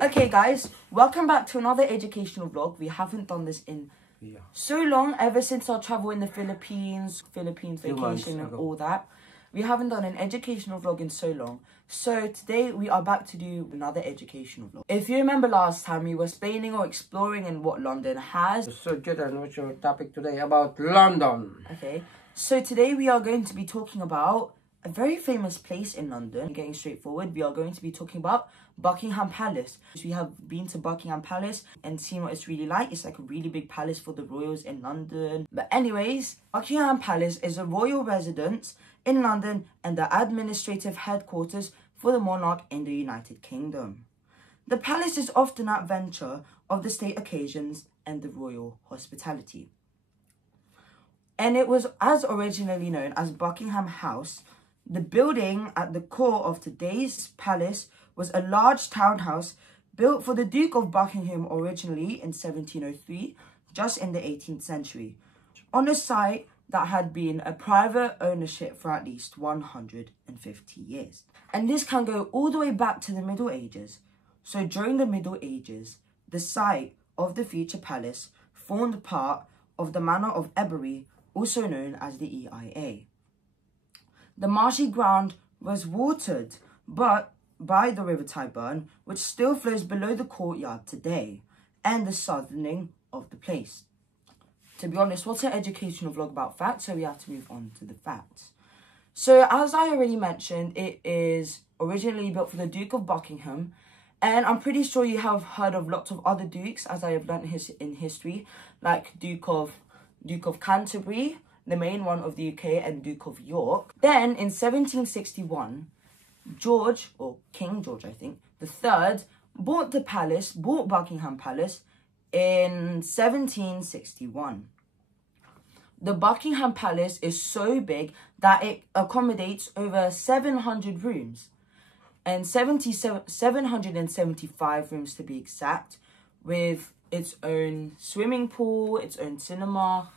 Okay guys, welcome back to another educational vlog. We haven't done this in so long, ever since our travel in the Philippines vacation and all that. We haven't done an educational vlog in so long. So today we are back to do another educational vlog. If you remember last time, we were explaining or exploring in what London has. So good, and what's your topic today about London? Okay, so today we are going to be talking about a very famous place in London. Getting straight forward, we are going to be talking about Buckingham Palace. We have been to Buckingham Palace and seen what it's really like. It's like a really big palace for the royals in London. But anyways, Buckingham Palace is a royal residence in London and the administrative headquarters for the monarch in the United Kingdom. The palace is often at venture of the state occasions and the royal hospitality. And it was as originally known as Buckingham House. The building at the core of today's palace was a large townhouse built for the Duke of Buckingham originally in 1703, just in the 18th century, on a site that had been a private ownership for at least 150 years. And this can go all the way back to the Middle Ages. So during the Middle Ages, the site of the future palace formed part of the Manor of Ebury, also known as the EIA. The marshy ground was watered by the River Tyburn, which still flows below the courtyard today, and the southerning of the place. To be honest, what's an educational vlog about facts? So we have to move on to the facts. So as I already mentioned, it is originally built for the Duke of Buckingham, and I'm pretty sure you have heard of lots of other dukes, as I have learned in history, like Duke of Canterbury, the main one of the UK, and Duke of York. Then in 1761, George, or King George I think, the third, bought Buckingham Palace in 1761. The Buckingham Palace is so big that it accommodates over 700 rooms, and 775 rooms to be exact, with its own swimming pool, its own cinema.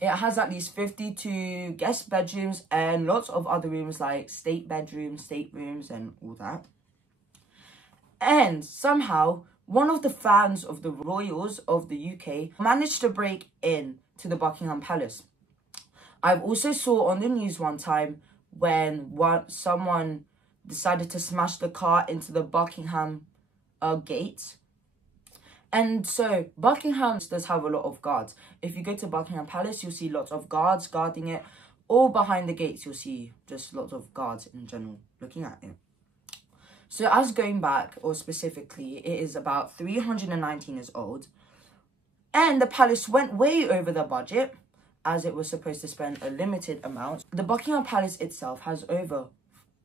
It has at least 52 guest bedrooms and lots of other rooms like state bedrooms, state rooms, and all that. And somehow, one of the fans of the royals of the UK managed to break in to the Buckingham Palace. I've also saw on the news one time when someone decided to smash the car into the Buckingham gate. And so, Buckingham does have a lot of guards. If you go to Buckingham Palace, you'll see lots of guards guarding it. Or behind the gates, you'll see just lots of guards in general looking at it. So, as going back, or specifically, it is about 319 years old. And the palace went way over the budget, as it was supposed to spend a limited amount. The Buckingham Palace itself has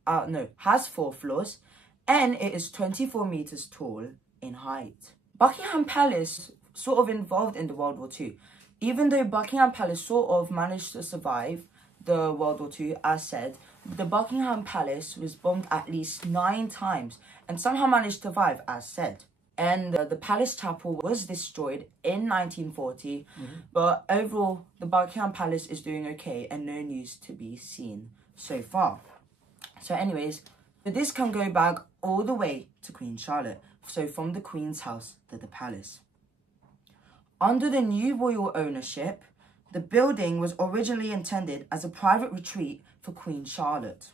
has 4 floors, and it is 24 meters tall in height. Buckingham Palace sort of involved in the World War II. Even though Buckingham Palace sort of managed to survive the World War II, as said, the Buckingham Palace was bombed at least 9 times and somehow managed to survive, as said. And the Palace Chapel was destroyed in 1940, but overall, the Buckingham Palace is doing okay and no news to be seen so far. So anyways, this can go back all the way to Queen Charlotte. So from the Queen's house to the palace. Under the new royal ownership, the building was originally intended as a private retreat for Queen Charlotte,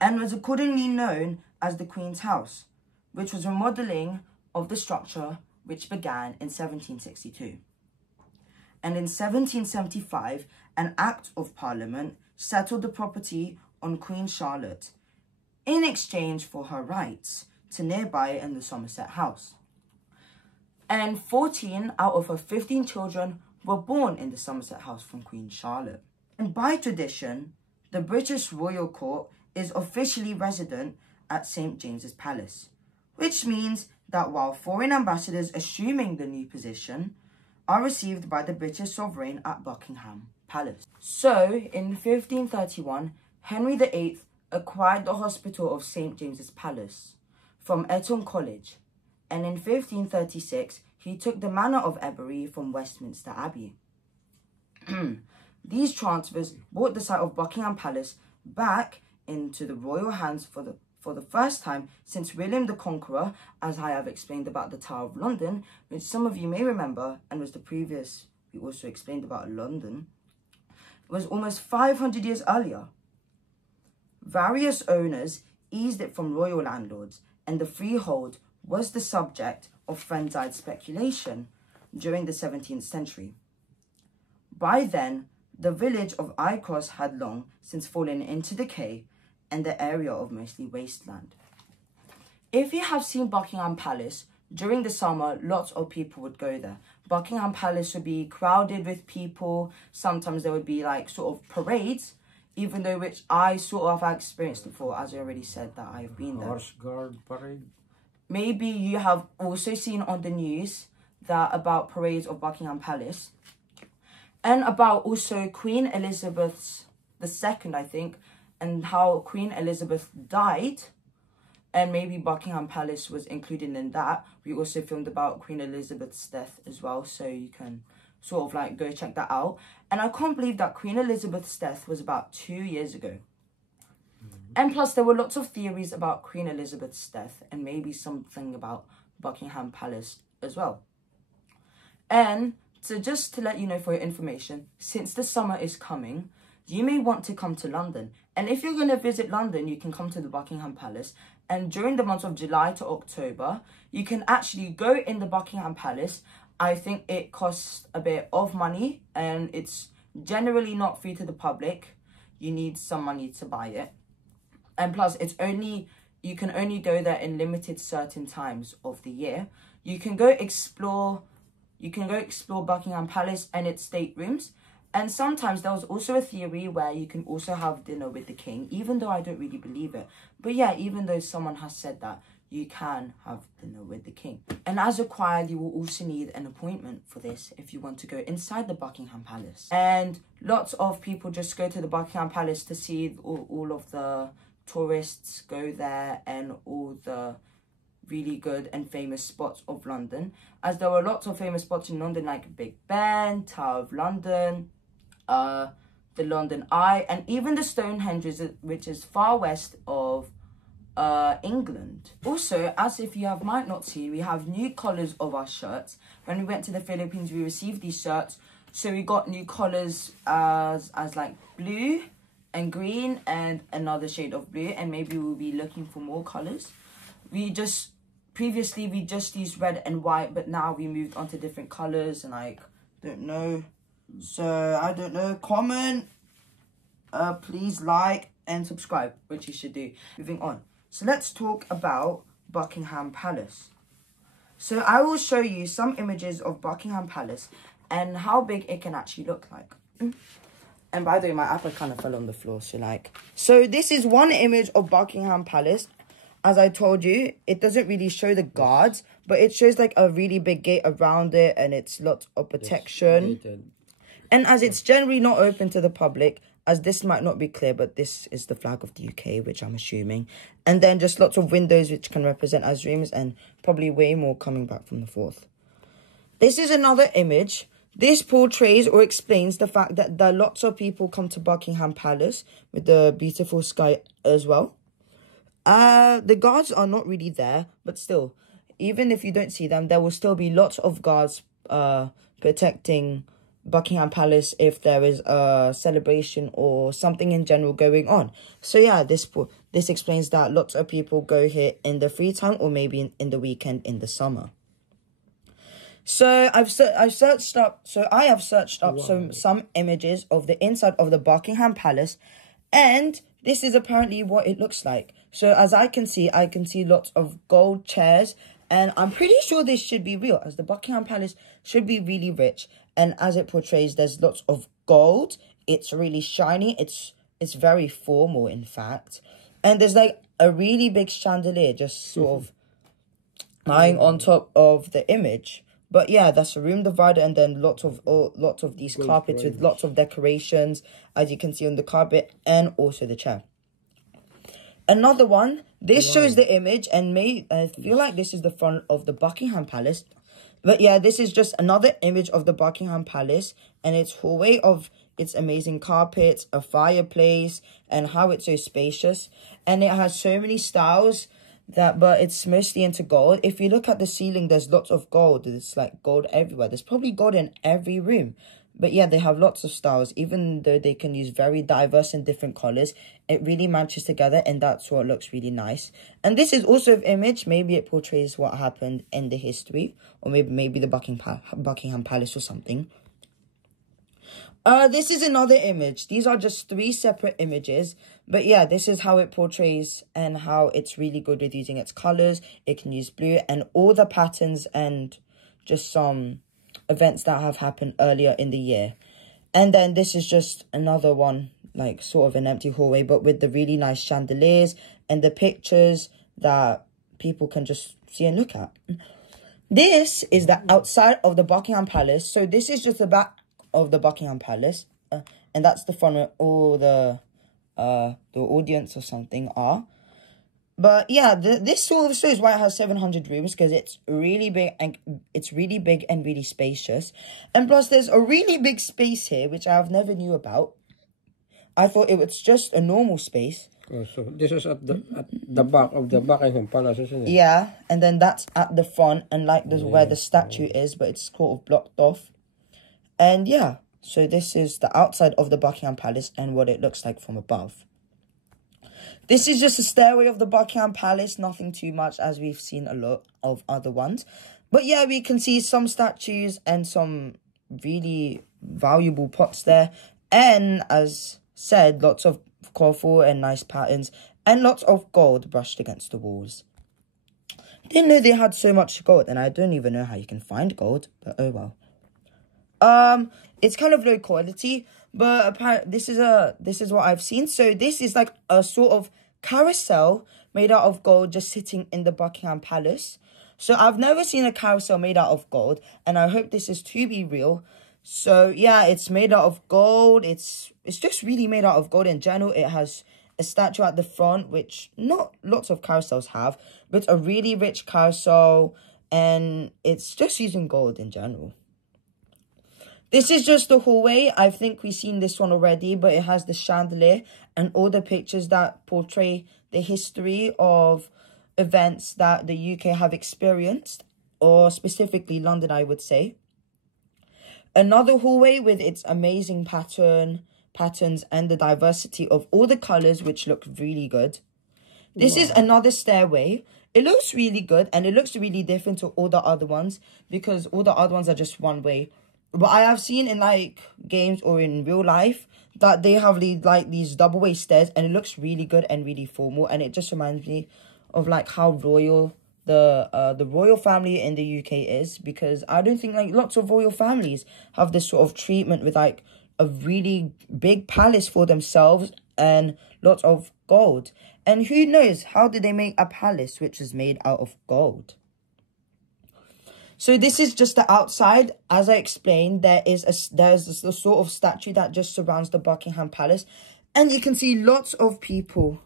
and was accordingly known as the Queen's House, which was remodeling of the structure which began in 1762. And in 1775, an Act of Parliament settled the property on Queen Charlotte in exchange for her rights to nearby in the Somerset House. And 14 out of her 15 children were born in the Somerset House from Queen Charlotte. And by tradition, the British Royal Court is officially resident at St. James's Palace, which means that while foreign ambassadors assuming the new position are received by the British sovereign at Buckingham Palace. So, in 1531, Henry VIII acquired the hospital of St. James's Palace from Eton College, and in 1536 he took the Manor of Ebury from Westminster Abbey. These transfers brought the site of Buckingham Palace back into the royal hands for for the first time since William the Conqueror, as I have explained about the Tower of London, which some of you may remember, and was the previous, we also explained about London, was almost 500 years earlier. Various owners eased it from royal landlords, and the freehold was the subject of frenzied speculation during the 17th century. By then, the village of Icos had long since fallen into decay and the area of mostly wasteland. If you have seen Buckingham Palace, during the summer, lots of people would go there. Buckingham Palace would be crowded with people. Sometimes there would be like sort of parades, even though which I sort of have experienced before, as I already said that I've been there. Horse guard parade. Maybe you have also seen on the news that about parades of Buckingham Palace. And about also Queen Elizabeth II, I think, and how Queen Elizabeth died. And maybe Buckingham Palace was included in that. We also filmed about Queen Elizabeth's death as well, so you can sort of like go check that out. And I can't believe that Queen Elizabeth's death was about 2 years ago. And plus, there were lots of theories about Queen Elizabeth's death and maybe something about Buckingham Palace as well. And so just to let you know for your information, since the summer is coming, you may want to come to London. And if you're going to visit London, you can come to the Buckingham Palace. And during the months of July to October, you can actually go in the Buckingham Palace. I think it costs a bit of money and it's generally not free to the public. You need some money to buy it. And plus, you can only go there in limited certain times of the year. You can go explore Buckingham Palace and its staterooms. And sometimes there was also a theory where you can also have dinner with the king, even though I don't really believe it. But yeah, even though someone has said that, you can have dinner with the king. And as required, you will also need an appointment for this if you want to go inside the Buckingham Palace. And lots of people just go to the Buckingham Palace to see all of the tourists go there and all the really good and famous spots of London. As there were lots of famous spots in London like Big Ben, Tower of London, the London Eye, and even the Stonehenge, which is far west of England. Also, as if you might not see, we have new colours of our shirts. When we went to the Philippines, we received these shirts, so we got new colours as like blue and green and another shade of blue, and maybe we'll be looking for more colours. Previously we just used red and white, but now we moved on to different colours, and like, don't know. So, I don't know, comment, please like and subscribe, which you should do. Moving on. So, let's talk about Buckingham Palace. So, I will show you some images of Buckingham Palace and how big it can actually look like. And by the way, my apple kind of fell on the floor, so this is one image of Buckingham Palace. As I told you, it doesn't really show the guards, but it shows like a really big gate around it, and it's lots of protection. And as it's generally not open to the public, as this might not be clear, but this is the flag of the UK, which I'm assuming. And then just lots of windows which can represent as rooms, and probably way more coming back from the 4th. This is another image. This portrays or explains the fact that lots of people come to Buckingham Palace with the beautiful sky as well. The guards are not really there, but still, even if you don't see them, there will still be lots of guards protecting Buckingham Palace if there is a celebration or something in general going on. So yeah, this explains that lots of people go here in the free time or maybe in the weekend in the summer. So I have searched up some images of the inside of the Buckingham Palace, and this is apparently what it looks like. So as I can see lots of gold chairs, and I'm pretty sure this should be real, as the Buckingham Palace should be really rich. And as it portrays, there's lots of gold. It's really shiny. It's very formal, in fact. And there's like a really big chandelier just sort of lying on top of the image. But yeah, that's a room divider, and then lots of these carpets with lots of decorations, as you can see on the carpet, and also the chair. Another one. This shows the image, and I feel like this is the front of the Buckingham Palace. But yeah, this is just another image of the Buckingham Palace, and its hallway of its amazing carpets, a fireplace, and how it's so spacious. And it has so many styles, but it's mostly into gold. If you look at the ceiling, there's lots of gold. It's like gold everywhere. There's probably gold in every room. But yeah, they have lots of styles. Even though they can use very diverse and different colours, it really matches together, and that's what looks really nice. And this is also an image. Maybe it portrays what happened in the history, or maybe the Buckingham Palace or something. This is another image. These are just 3 separate images. But yeah, this is how it portrays and how it's really good with using its colours. It can use blue and all the patterns and just some events that have happened earlier in the year. And then this is just another one, like sort of an empty hallway, but with the really nice chandeliers and the pictures that people can just see and look at. This is the outside of the Buckingham Palace. So this is just the back of the Buckingham Palace, and that's the front where all the audience or something are. But yeah, this sort of shows why it has 700 rooms, because it's really big and really spacious. And plus, there's a really big space here which I've never knew about. I thought it was just a normal space. Oh, so this is at the back of the Buckingham Palace, isn't it? Yeah, and then that's at the front, and like this where the statue is, but it's sort of blocked off. And yeah, so this is the outside of the Buckingham Palace and what it looks like from above. This is just a stairway of the Buckingham Palace, nothing too much as we've seen a lot of other ones. But yeah, we can see some statues and some really valuable pots there. And as said, lots of colourful and nice patterns and lots of gold brushed against the walls. Didn't know they had so much gold, and I don't even know how you can find gold, but oh well. It's kind of low quality, but apparently this is what I've seen. So this is like a sort of carousel made out of gold just sitting in the Buckingham Palace. So I've never seen a carousel made out of gold, and I hope this is to be real. So yeah, it's made out of gold. It's just really made out of gold in general. It has a statue at the front, which not lots of carousels have, but a really rich carousel, and it's just using gold in general. This is just the hallway. I think we've seen this one already, but it has the chandelier and all the pictures that portray the history of events that the UK have experienced, or specifically London, I would say. Another hallway with its amazing patterns and the diversity of all the colours, which look really good. This is another stairway. It looks really good, and it looks really different to all the other ones, because all the other ones are just one way. But I have seen in like games or in real life that they have these double way stairs, and it looks really good and really formal, and it just reminds me of like how royal the royal family in the UK is, because I don't think like lots of royal families have this sort of treatment with like a really big palace for themselves and lots of gold. And who knows, how did they make a palace which is made out of gold? So this is just the outside. As I explained, there's a sort of statue that just surrounds the Buckingham Palace, and you can see lots of people.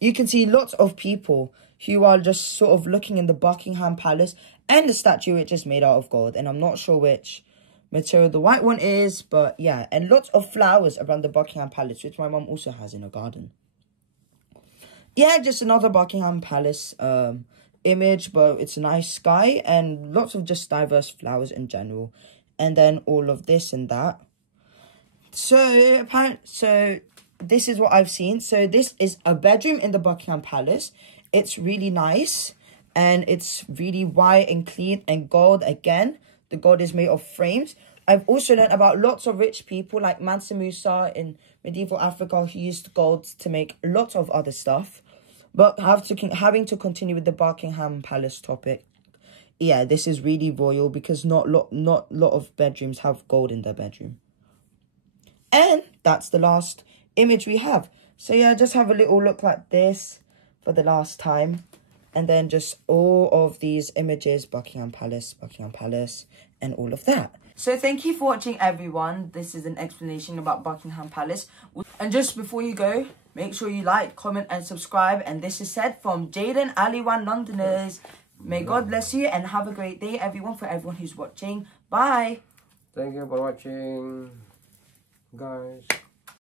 You can see lots of people who are just sort of looking in the Buckingham Palace and the statue, which is made out of gold, and I'm not sure which material the white one is, but yeah, and lots of flowers around the Buckingham Palace, which my mum also has in her garden. Yeah, just another Buckingham Palace image, but it's a nice sky and lots of just diverse flowers in general, and then all of this and that. So this is what I've seen. So this is a bedroom in the Buckingham Palace. It's really nice, and it's really white and clean and gold again. The gold is made of frames. I've also learned about lots of rich people like Mansa Musa in medieval Africa who used gold to make lots of other stuff. But having to continue with the Buckingham Palace topic, yeah, this is really royal because not lot of bedrooms have gold in their bedroom. And that's the last image we have. So yeah, just have a little look like this for the last time. And then just all of these images, Buckingham Palace, and all of that. So thank you for watching, everyone. This is an explanation about Buckingham Palace. And just before you go, make sure you like, comment, and subscribe. And this is said from Jaden Aliwan Londoners. May God bless you and have a great day, everyone, for everyone who's watching. Bye. Thank you for watching, guys.